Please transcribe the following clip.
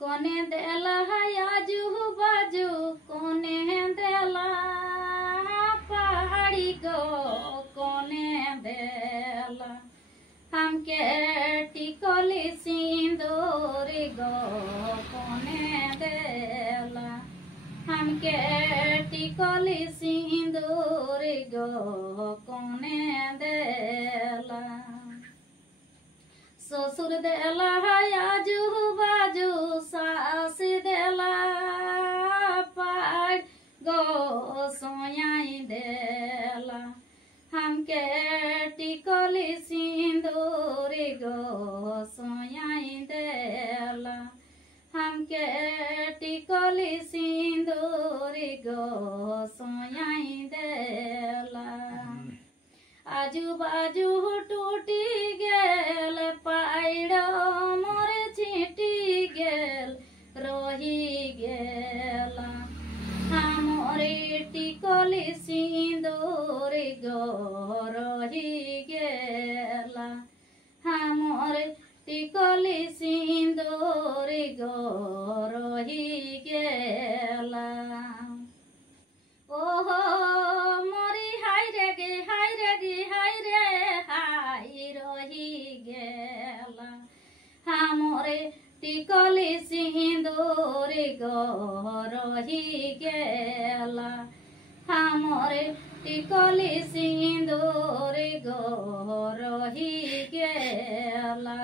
कोने देला आजू बाजू कोने देला पहाड़ी गो कोने देला हमके टिकोली सिंदूर गो कोने देला हमके टिकोली सिंदूर गो कोने देला ससुर देला आजू बाजू सास देला पार गो सोयाई देला हमके टिकोली सिंदूर गो सोयाई देला हमके टिकोली सिंदूर गो सोयाई देला आजू बाजू टूटी गेल पायड़ो मोर छीटी गेल रोही गेला हमरे टिकोली सिंदूर गो रोही गेला हमरे टिकोली सिंदूर गो रोही गेला ओहो मोरी हाय रे गे हाय रे गे हाय रे हाय रोही गेला हमरे टिकोली सिंदूर गो रोही गेला हमरे टिकोली सिंदूर गो रोही गेला।